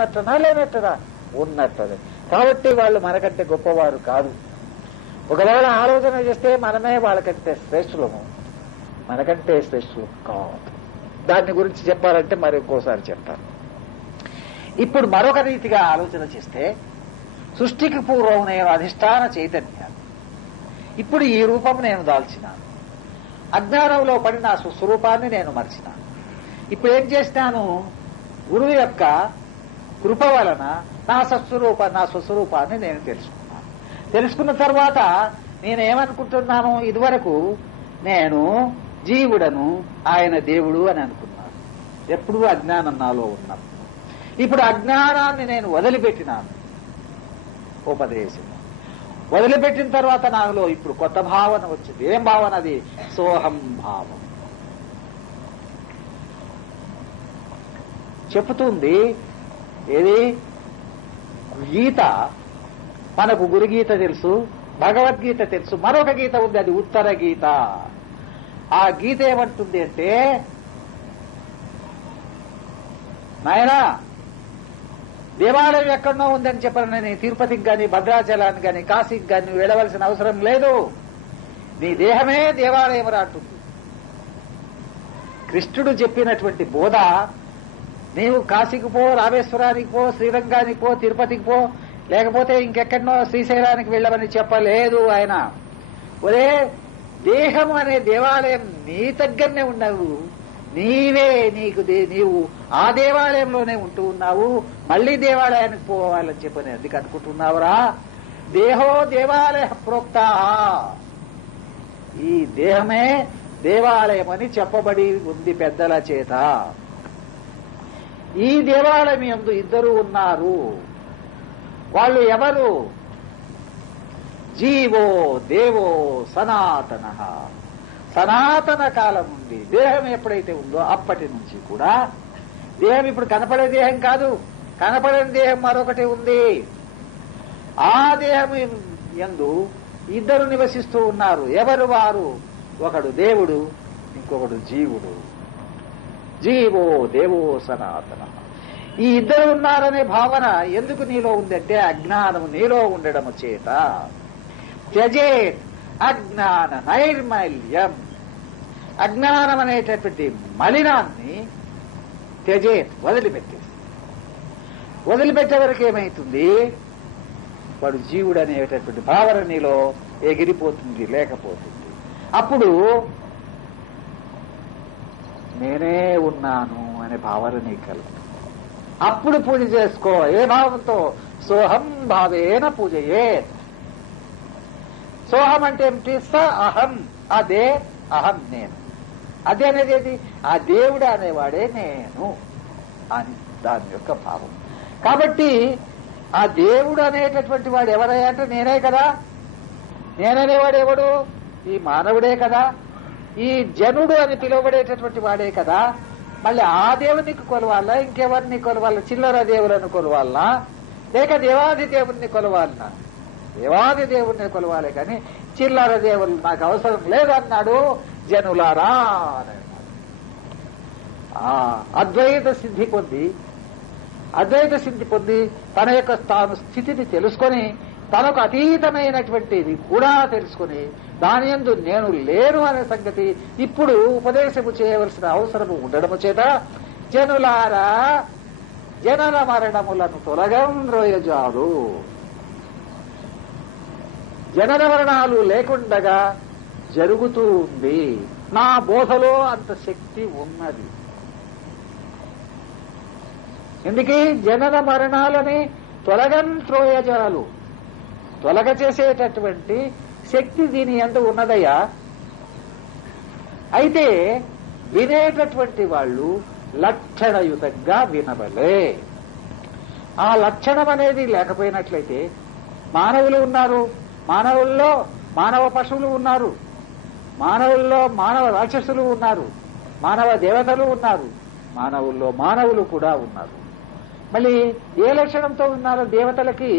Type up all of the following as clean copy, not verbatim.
ఉన్నట్టనా లేనట్టనా? ఉన్నట్టనే. కాబట్టి వాళ్ళు మనకంటే గొప్పవారు కాదు. ఒకవేళ ఆలోచన చేస్తే మనమే వాళ్ళకంటే శ్రేష్ఠులము, మనకంటే శ్రేష్ఠులు కాదు. దాని గురించి చెప్పాలంటే మరి ఇంకోసారి చెప్తాను. ఇప్పుడు మరొక రీతిగా ఆలోచన చేస్తే, సృష్టికి పూర్వం నేను అధిష్టాన చైతన్యాన్ని, ఇప్పుడు ఈ రూపం నేను దాల్చినాను, అజ్ఞానంలో పడి నా స్వస్వరూపాన్ని నేను మర్చినాను. ఇప్పుడు ఏం చేసినాను? గురువు యొక్క కృప వలన నా స్వస్వరూపాన్ని నేను తెలుసుకున్నాను. తెలుసుకున్న తర్వాత నేనేమనుకుంటున్నాను? ఇదివరకు నేను జీవుడను, ఆయన దేవుడు అని అనుకున్నాను. ఎప్పుడూ అజ్ఞానం నాలో ఉన్నప్పుడు. ఇప్పుడు అజ్ఞానాన్ని నేను వదిలిపెట్టినాను. ఉపదేశం వదిలిపెట్టిన తర్వాత నాలో ఇప్పుడు కొత్త భావన వచ్చింది. ఏం భావన అది? సోహం భావం. చెప్తుంది ఏది? గీత. మనకు గురుగీత తెలుసు, భగవద్గీత తెలుసు, మరొక గీత ఉంది, అది ఉత్తర గీత. ఆ గీత ఏమంటుంది అంటే, నాయనా దేవాలయం ఎక్కడో ఉందని చెప్పాను, నేను తిరుపతికి గాని భద్రాచలానికి గాని కాశీకి గాని వెళ్ళవలసిన అవసరం లేదు, నీ దేహమే దేవాలయం అంటుంది. కృష్ణుడు చెప్పినటువంటి బోధ, నీవు కాశీకి పో, రామేశ్వరానికి పో, శ్రీరంగానికి పో, తిరుపతికి పో, లేకపోతే ఇంకెక్కడనో శ్రీశైలానికి వెళ్ళమని చెప్పలేదు ఆయన. ఒరే, దేహం అనే దేవాలయం నీ దగ్గరనే ఉన్నావు, నీవే నీవు ఆ దేవాలయంలోనే ఉంటూ ఉన్నావు, మళ్లీ దేవాలయానికి పోవాలని చెప్పని ఎందుకు అనుకుంటున్నావురా? దేహో దేవాలయ ప్రోక్త. ఈ దేహమే దేవాలయం అని చెప్పబడి ఉంది పెద్దల చేత. ఈ దేవాలయం యందు ఇద్దరు ఉన్నారు. వాళ్ళు ఎవరు? జీవో దేవో సనాతన. సనాతన కాలం నుండి దేహం ఎప్పుడైతే ఉందో అప్పటి నుంచి కూడా, దేహం ఇప్పుడు కనపడే దేహం కాదు, కనపడని దేహం మరొకటి ఉంది. ఆ దేహం యందు ఇద్దరు నివసిస్తూ ఉన్నారు. ఎవరు వారు? ఒకడు దేవుడు, ఇంకొకడు జీవుడు. జీవో దేవో సనాతన. ఈ ఇద్దరు ఉన్నారనే భావన ఎందుకు నీలో ఉందంటే, అజ్ఞానము నీలో ఉండడము చేత. త్యజేత్ అజ్ఞాన నైర్మల్యం. అజ్ఞానం అనేటటువంటి మలినాన్ని త్యజేత్, వదిలిపెట్టేసి. వదిలిపెట్టే వరకు ఏమైతుంది? వాడు జీవుడు అనేటటువంటి భావన నీలో ఎగిరిపోతుంది, లేకపోతుంది. అప్పుడు నేనే ఉన్నాను అనే భావన నీకు కలుగుతుంది. అప్పుడు పూజ చేసుకో. ఏ భావంతో? సోహం భావేన పూజయే. సోహం అంటే ఏమిటి? స అహం, అదే అహం, నేను. అదే అనేది ఏది? ఆ దేవుడు అనేవాడే నేను అని దాని యొక్క భావం. కాబట్టి ఆ దేవుడు అనేటటువంటి వాడు ఎవరయ్యా అంటే నేనే కదా. నేననేవాడు ఎవడు? ఈ మానవుడే కదా. ఈ జనుడు అని పిలువబడేటటువంటి వాడే కదా. మళ్ళీ ఆ దేవునికి కొలవాలా, ఇంకెవరిని కొలవాలా? చిల్లర దేవులను కొలవాలనా, లేక దేవాది దేవుణ్ణి కొలవాలనా? దేవాది దేవుణ్ణి కొలవాలి, కానీ చిల్లర దేవులు నాకు అవసరం లేదన్నాడు జనులారా. అద్వైత సిద్ధి పొంది తన యొక్క తాను స్థితిని తెలుసుకొని, తనకు అతీతమైనటువంటిది కూడా తెలుసుకుని, దాని యందు నేను లేను అనే సంగతి ఇప్పుడు ఉపదేశము చేయవలసిన అవసరము ఉండడము చేత, జనులారా జనన మరణములను తొలగం రోయజాలు. జనన మరణాలు లేకుండగా జరుగుతూ ఉంది. నా బోధలో అంత శక్తి ఉన్నది. ఎందుకీ? జనన మరణాలని తొలగం త్రోయజాలు, తొలగ చేసేటటువంటి శక్తి దీని యందు ఉన్నదయ్యా. అయితే వినేటటువంటి వాళ్ళు లక్షణయుతంగా వినవలే. ఆ లక్షణం అనేది లేకపోయినట్లయితే, మానవులు ఉన్నారు, మానవుల్లో మానవ పశువులు ఉన్నారు, మానవుల్లో మానవ రాక్షసులు ఉన్నారు, మానవ దేవతలు ఉన్నారు, మానవుల్లో మానవులు కూడా ఉన్నారు. మళ్ళీ ఏ లక్షణంతో ఉన్నారో? దేవతలకి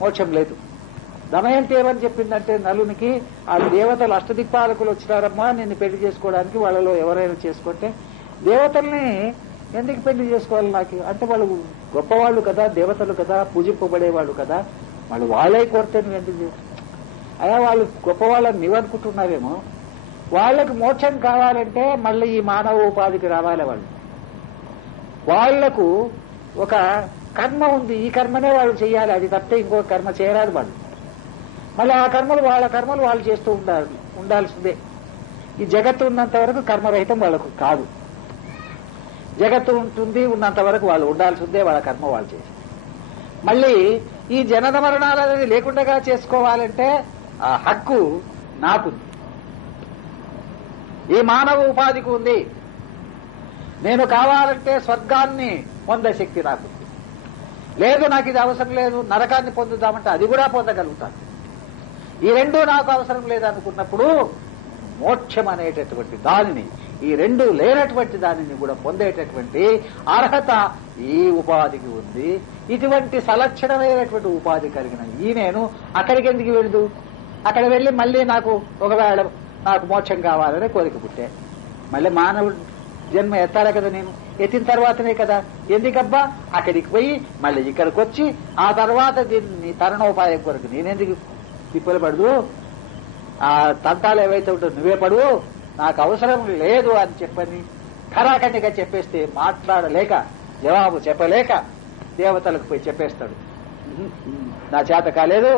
మోక్షం లేదు. దమయంతి ఏమని చెప్పిందంటే నలునికి, ఆ దేవతలు అష్టదిక్పాలకులు వచ్చినారమ్మా నిన్ను పెళ్లి చేసుకోవడానికి, వాళ్ళలో ఎవరైనా చేసుకుంటే దేవతల్ని ఎందుకు పెళ్లి చేసుకోవాలి నాకు అంటే వాళ్ళు గొప్పవాళ్ళు కదా, దేవతలు కదా, పూజింపబడేవాళ్ళు కదా, వాళ్ళే కోరితే నువ్వు ఎందుకు చేస్తావు? అయ్యా వాళ్ళు గొప్పవాళ్ళని నీవనుకుంటున్నావేమో. వాళ్ళకి మోక్షం కావాలంటే మళ్ళీ ఈ మానవ ఉపాధికి రావాలి. వాళ్లకు ఒక కర్మ ఉంది, ఈ కర్మనే వాళ్ళు చేయాలి, అది తప్పితే ఇంకో కర్మ చేయరాదు వాళ్ళు. మళ్ళీ ఆ కర్మలు వాళ్ళ కర్మలు వాళ్ళు చేస్తూ ఉండాల్సిందే. ఈ జగత్తు ఉన్నంత వరకు కర్మరహితం వాళ్ళకు కాదు. జగత్తు ఉంటుంది ఉన్నంత వరకు వాళ్ళు ఉండాల్సిందే, వాళ్ళ కర్మ వాళ్ళు చేసి. మళ్ళీ ఈ జనన మరణాలు అనేది లేకుండా చేసుకోవాలంటే ఆ హక్కు నాకుంది, ఈ మానవ ఉపాధికి ఉంది. నేను కావాలంటే స్వర్గాన్ని పొందే శక్తి నాకుంది. లేదు నాకు ఇది అవసరం లేదు, నరకాన్ని పొందుదామంటే అది కూడా పొందగలుగుతాను. ఈ రెండూ నాకు అవసరం లేదనుకున్నప్పుడు మోక్షం అనేటటువంటి దానిని, ఈ రెండు లేనటువంటి దానిని కూడా పొందేటటువంటి అర్హత ఈ ఉపాధికి ఉంది. ఇటువంటి సలక్షణమైనటువంటి ఉపాధి కలిగిన ఈ నేను అక్కడికి ఎందుకు వెళదు? అక్కడ వెళ్లి మళ్ళీ నాకు ఒకవేళ నాకు మోక్షం కావాలనే కోరిక పుట్టే మళ్ళీ మానవుడు జన్మ ఎత్తాలి కదా. నేను ఎత్తిన తర్వాతనే కదా. ఎందుకబ్బా అక్కడికి పోయి మళ్ళీ ఇక్కడికి వచ్చి ఆ తర్వాత దీన్ని తరుణోపాయం కొరకు నేనెందుకు తిప్పలు పడదు? ఆ తంటాలు ఏవైతే ఉంటో నువ్వే పడు, నాకు అవసరం లేదు అని చెప్పని ఖరాఖండిగా చెప్పేస్తే మాట్లాడలేక జవాబు చెప్పలేక దేవతలకు పోయి చెప్పేస్తాడు, నా చేత కాలేదు,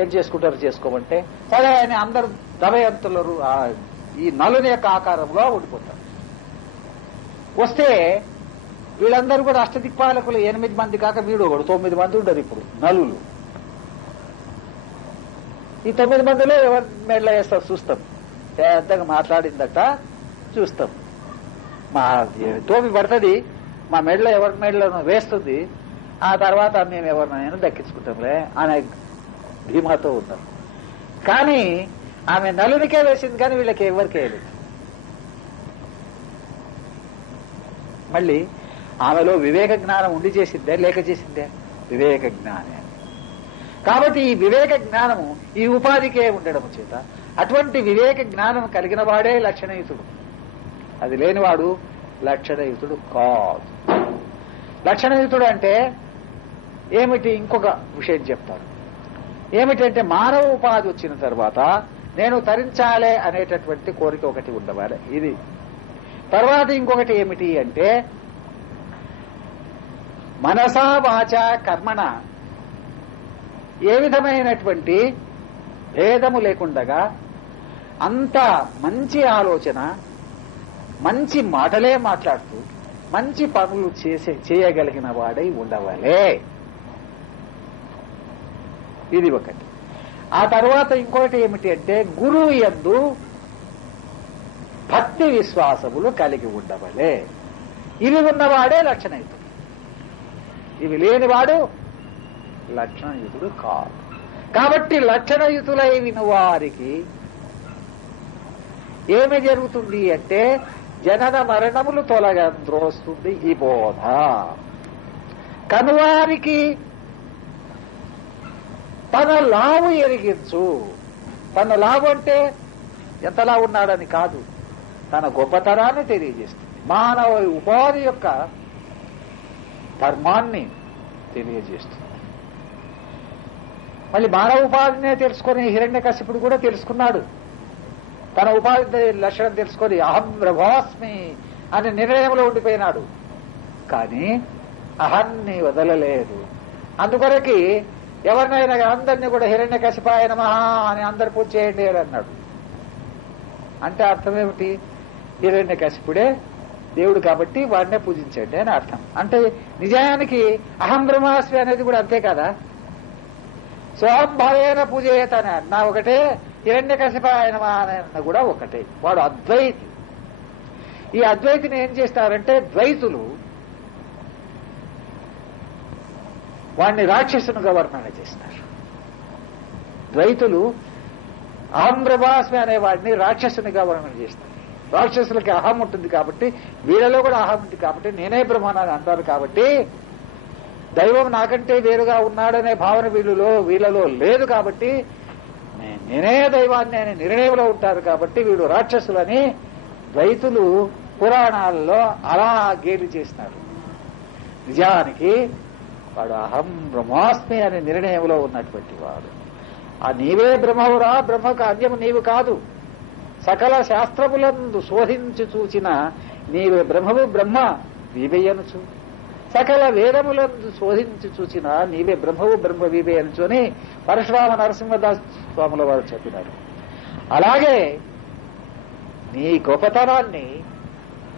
ఏం చేసుకుంటారు చేసుకోమంటే సరే అని అందరూ దమయంతులు ఈ నలుని యొక్క ఆకారంలో ఉండిపోతారు. వస్తే వీళ్ళందరూ కూడా అష్టదిక్పాలకులు 8 మంది కాక వీడు ఒకడు 9 మంది ఉండరు ఇప్పుడు నలులు. ఈ 9 మందిలో ఎవరి మెడల వేస్తారు చూస్తాం. పెద్దగా మాట్లాడిందట చూస్తాం. మా టోపి పడుతుంది, మా మెడలో ఎవరి మెడలను వేస్తుంది, ఆ తర్వాత మేము ఎవరినైనా దక్కించుకుంటాంలే అనే ధీమాతో ఉన్నాం. కానీ ఆమె నలునికే వేసింది, కానీ వీళ్ళకి ఎవరికి వేయలేదు. మళ్ళీ ఆమెలో వివేక జ్ఞానం ఉండి చేసిందే లేక చేసిందే? వివేక జ్ఞానే. కాబట్టి ఈ వివేక జ్ఞానము ఈ ఉపాధికే ఉండడం చేత అటువంటి వివేక జ్ఞానం కలిగిన వాడే లక్షణయుతుడు. అది లేనివాడు లక్షణయుతుడు కాదు. లక్షణయుతుడు అంటే ఏమిటి? ఇంకొక విషయం చెప్తాను. ఏమిటంటే మానవ ఉపాధి వచ్చిన తర్వాత నేను తరించాలే అనేటటువంటి కోరిక ఒకటి ఉండవాలి. ఇది తర్వాత ఇంకొకటి ఏమిటి అంటే మనసా వాచ కర్మణ ఏ విధమైనటువంటి భేదము లేకుండగా అంత మంచి ఆలోచన, మంచి మాటలే మాట్లాడుతూ మంచి పనులు చేయగలిగిన వాడై ఉండవలే. ఇది ఒకటి. ఆ తర్వాత ఇంకొకటి ఏమిటి అంటే గురువు యందు భక్తి విశ్వాసములు కలిగి ఉండవలే. ఇవి ఉన్నవాడే లక్షణయుతుడు. ఇవి లేనివాడు లక్షణయుతుడు కాదు. కాబట్టి లక్షణయుతులై విని వారికి ఏమి జరుగుతుంది అంటే జనన మరణములు తొలగద్రోస్తుంది ఈ బోధ. కనువారికి తన లావు ఎరిగించు. తన లావు అంటే ఎంతలా ఉన్నాడని కాదు, తన గొప్పతనాన్ని తెలియజేస్తుంది. మానవ ఉపాధి యొక్క ధర్మాన్ని తెలియజేస్తుంది. మళ్ళీ మానవ ఉపాధినే తెలుసుకొని హిరణ్యకశిపుడు కూడా తెలుసుకున్నాడు. తన ఉపాధి లక్షణం తెలుసుకొని అహం బ్రహ్మాస్మి అనే నిర్ణయంలో ఉండిపోయినాడు. కానీ అహాన్ని వదలలేదు. అందుకొరకి ఎవరినైనా అందరినీ కూడా హిరణ్యకశిపాయ నమః అని అందరు పూజ చేయండి అని అన్నాడు. అంటే అర్థం ఏమిటి? హిరణ్యకశిపుడే దేవుడు కాబట్టి వాడినే పూజించండి అని అర్థం. అంటే నిజానికి అహం బ్రహ్మాస్మి అనేది కూడా అంతే కదా. స్వయం భావేన పూజ చేతానే అన్నా ఒకటే, హిరణ్యకశిపాయ నమః అన్న కూడా ఒకటే. వాడు అద్వైతి. ఈ అద్వైతిని ఏం చేస్తారంటే ద్వైతులు వాడిని రాక్షసునిగా వర్ణన చేస్తారు. ద్వైతులు అహం బ్రహ్మాస్మి అనే వాడిని రాక్షసునిగా వర్ణన చేస్తారు. రాక్షసులకి అహం ఉంటుంది కాబట్టి వీళ్ళలో కూడా అహం ఉంది కాబట్టి నేనే బ్రహ్మాన్ని అంటారు. కాబట్టి దైవం నాకంటే వేరుగా ఉన్నాడనే భావన వీళ్ళలో లేదు. కాబట్టి నేనే దైవాన్ని అనే నిర్ణయంలో ఉంటారు. కాబట్టి వీడు రాక్షసులని ద్వైతులు పురాణాల్లో అలా గేలి చేసినాడు. నిజానికి వాడు అహం బ్రహ్మాస్మి అనే నిర్ణయంలో ఉన్నటువంటి వాడు. ఆ నీవే బ్రహ్మవురా, బ్రహ్మకు అన్యము నీవు కాదు. సకల శాస్త్రములందు శోధించి చూచిన నీవే బ్రహ్మవు బ్రహ్మ వీవేయనుచు, సకల వేదములందు శోధించి చూచిన నీవే బ్రహ్మవు బ్రహ్మ వీవేయనుచు అని పరశురామ నరసింహదాస్ స్వాముల వారు చెప్పినారు. అలాగే నీ గొప్పతనాన్ని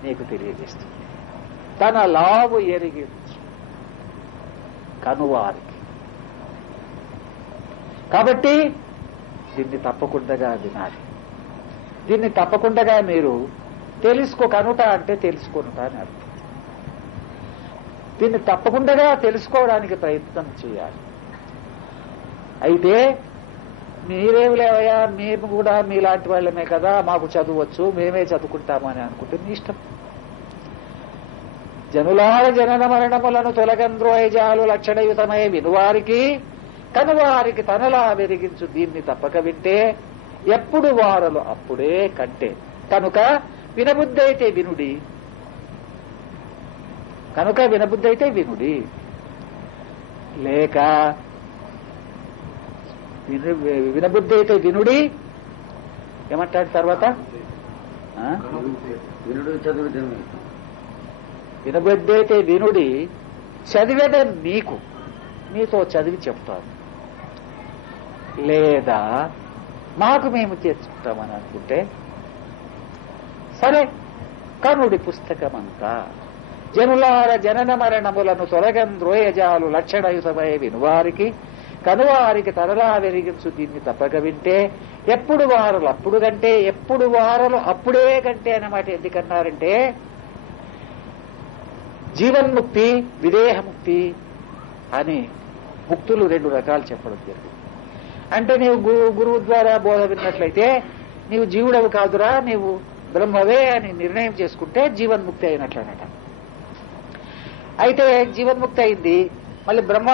నీకు తెలియజేస్తుంది. తన లావు ఎరిగించు కనువారికి. కాబట్టి దీన్ని తప్పకుండా వినాలి. దీన్ని తప్పకుండా మీరు కనుట అంటే తెలుసుకొనుట అని అర్థం. దీన్ని తప్పకుండా తెలుసుకోవడానికి ప్రయత్నం చేయాలి. అయితే మీరేమి లేవయ్యా, మేము కూడా మీలాంటి వాళ్ళమే కదా, మాకు చదువచ్చు, మేమే చదువుకుంటాము అని అనుకుంటే మీ ఇష్టం. జనులార జనన మరణములను తొలగంద్రోయజాలు లక్షణయుతమై వినువారికి కనువారికి తనలా వెలిగించు దీన్ని తప్పక వింటే ఎప్పుడు వారలు అప్పుడే కంటే. కనుక వినబుద్ధైతే వినుడి, లేక వినబుద్ధైతే వినుడి. ఏమంటాడు తర్వాత? వినబుద్ధైతే వినుడి, చదివేదే మీతో చదివి చెప్తాను, లేదా మాకు మేము చేర్చుకుంటామని అనుకుంటే సరే. కనుడి పుస్తకమంతా జనులార జనన మరణములను తొలగంద్రోయజాలు లక్షణయుతమై వినువారికి కనువారికి తనలా వెలిగించు దీన్ని తప్పక వింటే ఎప్పుడు వారలు అప్పుడు కంటే, ఎప్పుడు వారలు అప్పుడే కంటే అన్నమాట. ఎందుకన్నారంటే జీవన్ముక్తి, విదేహముక్తి అని ముక్తులు 2 రకాలు చెప్పడం జరిగింది. అంటే నీవు గురువు ద్వారా బోధ విన్నట్లయితే నీవు జీవుడవు కాదురా, నీవు బ్రహ్మవే అని నిర్ణయం చేసుకుంటే జీవన్ముక్తి అయినట్లనట. అయితే జీవన్ముక్తి అయింది, మళ్ళీ బ్రహ్మ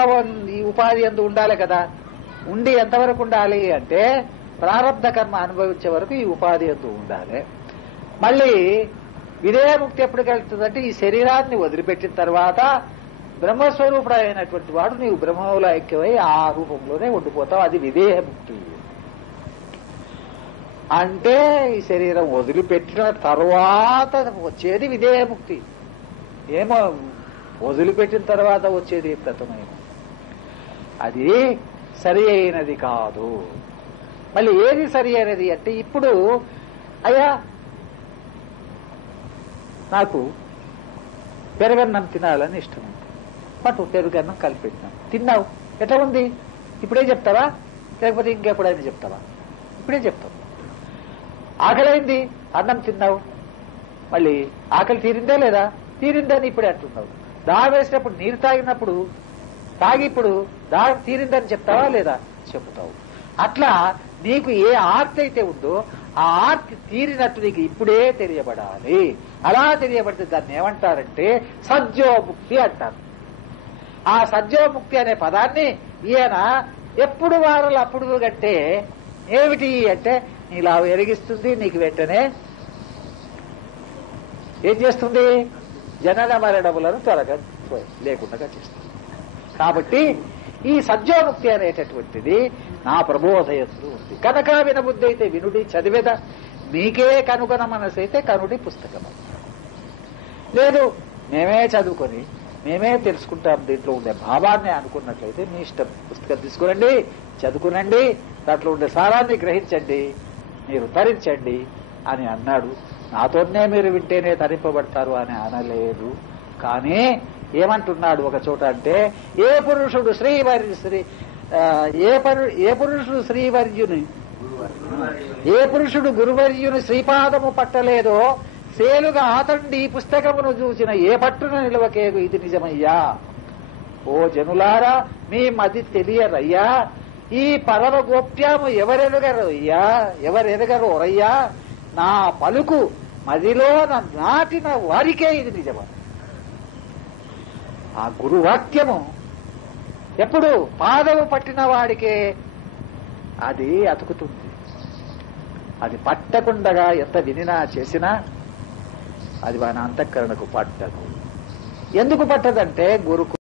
ఈ ఉపాధి అందు ఉండాలి కదా. ఉండి ఎంతవరకు ఉండాలి అంటే ప్రారబ్ధ కర్మ అనుభవించే వరకు ఈ ఉపాధి అందు ఉండాలి. మళ్ళీ విదేహముక్తి ఎప్పుడు కలుగుతుందంటే ఈ శరీరాన్ని వదిలిపెట్టిన తర్వాత బ్రహ్మస్వరూపుడు అయినటువంటి వాడు నీవు బ్రహ్మములో ఐక్యమై ఆ రూపంలోనే ఉండిపోతావు. అది విదేహముక్తి. అంటే ఈ శరీరం వదిలిపెట్టిన తర్వాత వచ్చేది విదేహముక్తి. ఏమో వదిలిపెట్టిన తర్వాత వచ్చేది ప్రథమైన, అది సరి అయినది కాదు. మళ్ళీ ఏది సరి అయినది అంటే ఇప్పుడు అయ్యా నాకు పెరుగన్నం తినాలని ఇష్టం ఉంది, పట్టు పెరుగన్నం కలిపెట్టినాం, తిన్నావు, ఎట్లా ఉంది ఇప్పుడే చెప్తావా లేకపోతే ఇంకెప్పుడైనా చెప్తావా? ఇప్పుడే చెప్తావు. ఆకలైంది, అన్నం తిన్నావు, మళ్ళీ ఆకలి తీరిందా లేదా? తీరిందని ఇప్పుడే అంటున్నావు. దాహం వేసినప్పుడు నీరు తాగినప్పుడు తాగి ఇప్పుడు దాహం తీరిందని చెప్తావా లేదా? చెప్తావు. అట్లా నీకు ఏ ఆర్తి అయితే ఉందో ఆ ఆర్తి తీరినట్టు నీకు ఇప్పుడే తెలియబడాలి. అలా తెలియబడితే దాన్ని ఏమంటారంటే సద్యోముక్తి అంటారు. ఆ సద్యోముక్తి అనే పదాన్ని ఈయన ఎప్పుడు వారలు అప్పుడు కంటే ఏమిటి అంటే నీలా ఎరిగిస్తుంది, నీకు వెంటనే ఏం చేస్తుంది? జనన మరణములను త్వరగా లేకుండా చేస్తుంది. కాబట్టి ఈ సద్యోముక్తి అనేటటువంటిది నా ప్రబోధయంలో ఉంది. కనుక వినబుద్ధి అయితే వినుడి, చదివేద మీకే కనుగొన మనసైతే కనుడి పుస్తకం. లేదు మేమే చదువుకొని మేమే తెలుసుకుంటాం దీంట్లో ఉండే భావాన్ని అనుకున్నట్లయితే మీ ఇష్టం. పుస్తకం తీసుకురండి, చదువుకునండి, దాంట్లో ఉండే సారాన్ని గ్రహించండి, మీరు తరించండి అని అన్నాడు. నాతోనే మీరు వింటేనే తరింపబడతారు అని అనలేదు. కానీ ఏమంటున్నాడు ఒక చోట అంటే ఏ పురుషుడు ఏ పురుషుడు గురువర్యుని శ్రీపాదము పట్టలేదో సేలుగా ఆతండి పుస్తకమును చూసిన ఏ పట్టున నిలవకేగు ఇది నిజమయ్యా. ఓ జనులారా మీ మది తెలియరయ్యా, ఈ పరమ గోప్యము ఎవరెరగరు రయ్యా, నా పలుకు మదిలో నాటిన వారికే ఇది నిజమా. ఆ గురువాక్యము ఎప్పుడు పాదము పట్టిన వాడికే అది అతుకుతుంది. అది పట్టకుండగా ఎంత వినినా చేసినా అది మన అంతఃకరణకు పట్టదు. ఎందుకు పట్టదంటే గురుకు